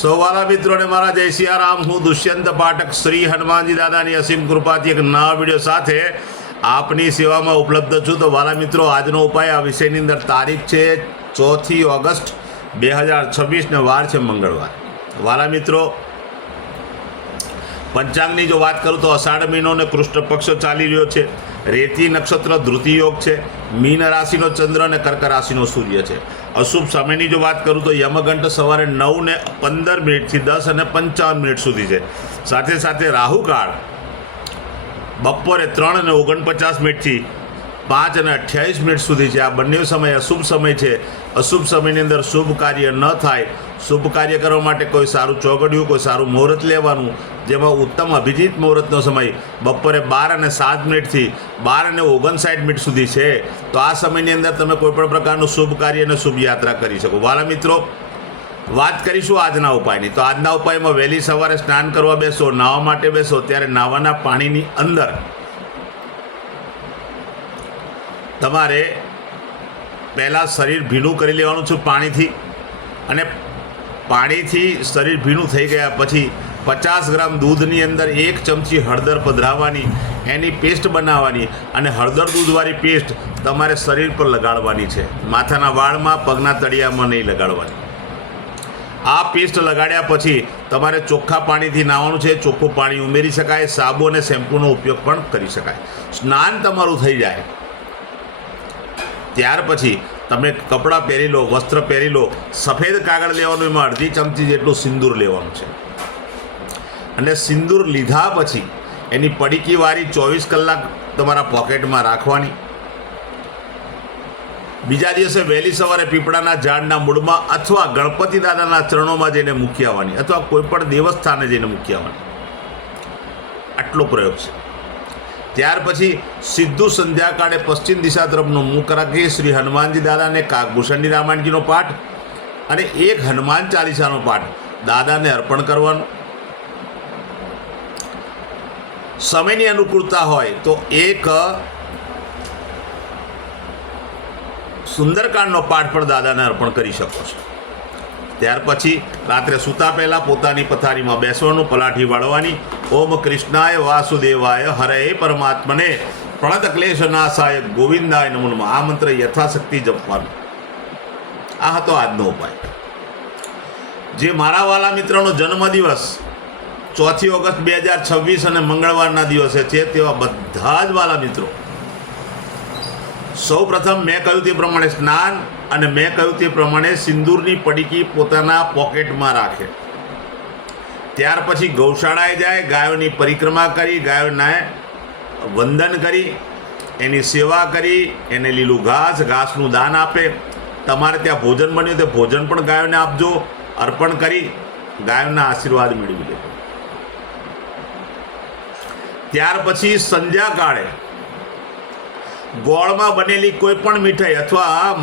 સૌવાલા મિત્રોને મારા જય સિયારામ। હું દુષ્યંત પાઠક શ્રી હનુમાનજી દાદાની અસીમ કૃપાથી એક નવા વિડીયો સાથે આપની સેવામાં ઉપલબ્ધ છું। તો વાલા મિત્રો, આજનો ઉપાય આ વિષયની અંદર તારીખ છે 4 ઓગસ્ટ 2026 ને વાર છે મંગળવાર। વાલા મિત્રો, પંચાંગની જો વાત કરું તો અષાઢ મહિનો ને કૃષ્ણ પક્ષ ચાલી રહ્યો છે। રેતી નક્ષત્ર ધૃતિ યોગ છે। મીન રાશિનો ચંદ્ર અને કર્ક રાશિનો સૂર્ય છે। અશુભ સમયની જો વાત કરું તો યમઘંટ સવારે 9:15 થી 10:55 સુધી છે। સાથે સાથે રાહુકાળ બપોરે 3:49 થી 5:28 સુધી છે। આ બંને સમય અશુભ સમય છે। અશુભ સમયની અંદર શુભ કાર્ય ન થાય। શુભ કાર્ય કરવા માટે કોઈ સારું ચોઘડિયું, કોઈ સારું મુહૂર્ત લેવાનું, જેમાં ઉત્તમ અભિજીત મુહૂર્તનો સમય બપોરે 12:07 થી 12:59 સુધી છે। તો આ સમયની અંદર તમે કોઈપણ પ્રકારનું શુભ કાર્ય અને શુભ યાત્રા કરી શકો। વાલા મિત્રો, વાત કરીશું આજના ઉપાયની। તો આજના ઉપાયમાં વહેલી સવારે સ્નાન કરવા બેસો, નાહવા માટે બેસો, ત્યારે નાહવાના પાણીની અંદર તમારે પહેલાં શરીર ભીનું કરી લેવાનું છે પાણીથી, અને પાણીથી શરીર ભીનું થઈ ગયા પછી 50 ગ્રામ દૂધની અંદર 1 ચમચી હળદર પધરાવવાની, એની પેસ્ટ બનાવવાની, અને હળદર દૂધવાળી પેસ્ટ તમારે શરીર પર લગાડવાની છે। માથાના વાળમાં, પગના તળિયામાં નહીં લગાડવાની। આ પેસ્ટ લગાડ્યા પછી તમારે ચોખ્ખા પાણીથી નાહવાનું છે। ચોખ્ખું પાણી ઉમેરી શકાય, સાબુ અને શેમ્પૂનો ઉપયોગ પણ કરી શકાય। સ્નાન તમારું થઈ જાય ત્યાર પછી તમે કપડાં પહેરી લો, વસ્ત્ર પહેરી લો, સફેદ કાગળ લેવાનું, એમાં 1/2 ચમચી જેટલું સિંદૂર લેવાનું છે, અને સિંદૂર લીધા પછી એની પડીકીવાળી 24 કલાક તમારા પોકેટમાં રાખવાની। બીજા દિવસે વહેલી સવારે પીપળાના ઝાડના મૂળમાં અથવા ગણપતિ દાદાના ચરણોમાં જઈને મૂકી આવવાની, અથવા કોઈપણ દેવસ્થાને જઈને મૂકી આવવાની। આટલો પ્રયોગ છે। ત્યાર પછી સીધું સંધ્યાકાળે પશ્ચિમ દિશા તરફનું મુખ રાખી શ્રી હનુમાનજી દાદાને કાગભૂષણની રામાયણજીનો પાઠ અને એક હનુમાન ચાલીસાનો પાઠ દાદાને અર્પણ કરવાનો। સમયની અનુકૂળતા હોય તો એક સુંદરકાંડનો પાઠ પણ દાદાને અર્પણ કરી શકો છો। ત્યાર પછી રાત્રે સૂતા પહેલાં પોતાની પથારીમાં બેસવાનું, પલાઠી વાળવાની, ઓમ કૃષ્ણાય વાસુદેવાય હરે પરમાત્મને પ્રણત ક્લેશ નાશાય ગોવિંદાય નમો નમઃ, આ મંત્ર યથાશક્તિ જપવાનું। આ હતો આજનો ઉપાય। જે મારા વાલા મિત્રનો જન્મદિવસ 4 ઓગસ્ટ 2026 અને મંગળવારના દિવસે છે, તેવા બધા જ વાલા મિત્રો સૌ પ્રથમ મેં કહ્યું તે પ્રમાણે સ્નાન, અને મેં કહ્યું તે પ્રમાણે સિંદૂરની પડીકી પોતાના પોકેટમાં રાખે। ત્યાર પછી ગૌશાળાએ જાય, ગાયોની પરિક્રમા કરી, ગાયોને વંદન કરી, એની સેવા કરી, એને લીલું ઘાસનું દાન આપે। તમારે ત્યાં ભોજન બન્યું તો ભોજન પણ ગાયોને આપજો, અર્પણ કરી ગાયોના આશીર્વાદ મેળવી લેજો। ત્યાર પછી સંધ્યાકાળે ગોળમાં બનેલી કોઈ પણ મીઠાઈ, અથવા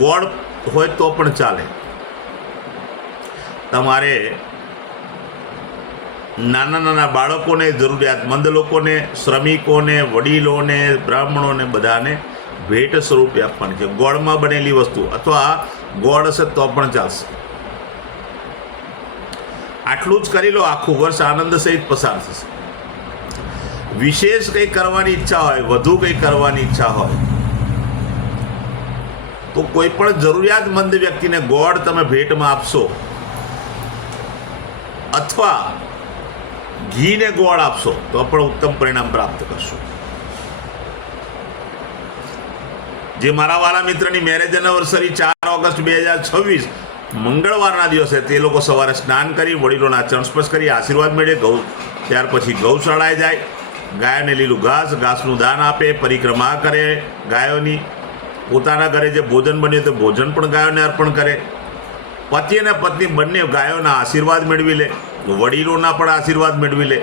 ગોળ હોય તો પણ ચાલે, તમારે નાના નાના બાળકોને, જરૂરિયાતમંદ લોકોને, શ્રમિકોને, વડીલોને, બ્રાહ્મણોને બધાને ભેટ સ્વરૂપે આપવાની છે। ગોળમાં બનેલી વસ્તુ, અથવા ગોળ હશે તો પણ ચાલશે। આટલું જ કરી લો, આખું વર્ષ આનંદ સહિત પસાર થશે। વિશેષ કંઈ કરવાની ઈચ્છા હોય, વધુ કંઈ કરવાની ઈચ્છા હોય તો કોઈ પણ જરૂરિયાતમંદ વ્યક્તિને ગોળ તમે ભેટમાં આપશો, અથવા ઘીને ગોળ આપશો તો પણ ઉત્તમ પરિણામ પ્રાપ્ત કરશો। જે મારા વાલા મિત્રની મેરેજ એનિવર્સરી 4 ઓગસ્ટ 2026 મંગળવારના દિવસે, તે લોકો સવારે સ્નાન કરી, વડીલોના ચરણ સ્પર્શ કરી આશીર્વાદ મેળવે। ત્યાર પછી ગૌશાળાએ જાય, ગાયોને લીલું ઘાસનું દાન આપે, પરિક્રમા કરે ગાયોની, પોતાના ઘરે જે ભોજન બન્યું તે ભોજન પણ ગાયોને અર્પણ કરે। પતિ અને પત્ની બંને ગાયોના આશીર્વાદ મેળવી લે, વડીલોના પણ આશીર્વાદ મેળવી લે।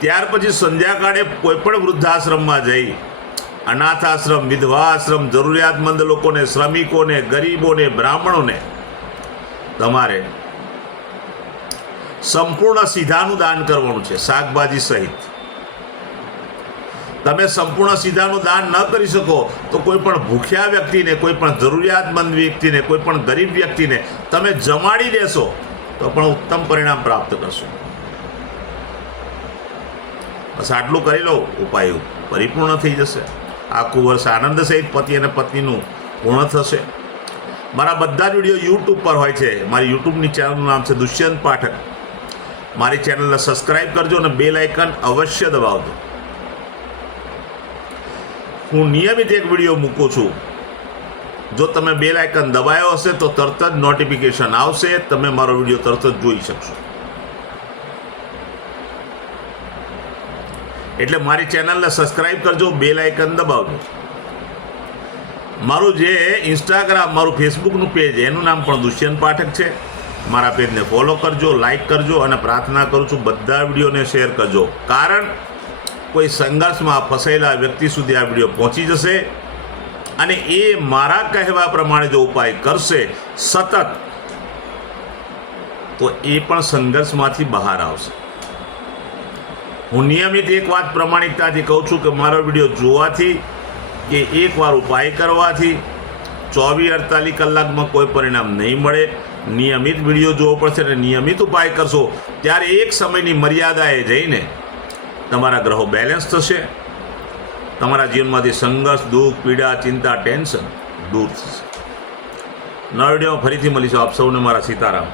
ત્યાર પછી સંધ્યાકાળે કોઈપણ વૃદ્ધાશ્રમમાં જઈ, અનાથાશ્રમ, વિધવા આશ્રમ, જરૂરિયાતમંદ લોકોને, શ્રમિકોને, ગરીબોને, બ્રાહ્મણોને તમારે સંપૂર્ણ સીધાનું દાન કરવાનું છે, શાકભાજી સહિત। તમે સંપૂર્ણ સીધાનું દાન ન કરી શકો તો કોઈ પણ ભૂખ્યા વ્યક્તિને, કોઈ પણ જરૂરિયાતમંદ વ્યક્તિને, કોઈ પણ ગરીબ વ્યક્તિને તમે જમાડી દેશો તો પણ ઉત્તમ પરિણામ પ્રાપ્ત કરશો. બસ આટલું કરી લો, ઉપાય પરિપૂર્ણ થઈ જશે. આખું વર્ષ આનંદ સહિત પતિ અને પત્નીનું પૂર્ણ થશે. મારા બધા જ વિડીયો યુટ્યુબ પર હોય છે. મારી યુટ્યુબની ચેનલનું નામ છે દુષ્યંત પાઠક. મારી ચેનલને સબસ્ક્રાઈબ કરજો અને બેલ આઇકન અવશ્ય દબાવજો. હું નિયમિત એક વિડીયો મૂકું છું. જો તમે બેલ આઇકન દબાયો હશે તો તરત જ નોટિફિકેશન આવશે, તમે મારો વિડીયો તરત જ જોઈ શકશો. એટલે મારી ચેનલને સબસ્ક્રાઈબ કરજો, બેલ આઇકન દબાવજો. મારું જે ઇન્સ્ટાગ્રામ, મારું ફેસબુકનું પેજ, એનું નામ પણ દુષ્યંત પાઠક છે. મારા પેજને ફોલો કરજો, લાઈક કરજો અને પ્રાર્થના કરું છું બધા વિડીયોને શેર કરજો. કારણ કોઈ સંઘર્ષમાં ફસાયેલા વ્યક્તિ સુધી આ વિડીયો પહોંચી જશે અને એ મારા કહેવા પ્રમાણે જો ઉપાય કરશે સતત, તો એ પણ સંઘર્ષમાંથી બહાર આવશે. હું નિયમિત એક વાત પ્રમાણિકતાથી કહું છું કે મારો વિડીયો જોવાથી કે એકવાર ઉપાય કરવાથી 24-48 કલાકમાં કોઈ પરિણામ નહીં મળે. નિયમિત વિડીયો જોવો પડશે અને નિયમિત ઉપાય કરશો ત્યારે એક સમયની મર્યાદાએ જઈને તમારા ગ્રહો બેલેન્સ થશે. તમારા જીવનમાંથી સંઘર્ષ, દુઃખ, પીડા, ચિંતા, ટેન્શન દૂર થશે. નવા વિડીયોમાં ફરીથી મળીશું. આપ સૌને મારા સીતારામ.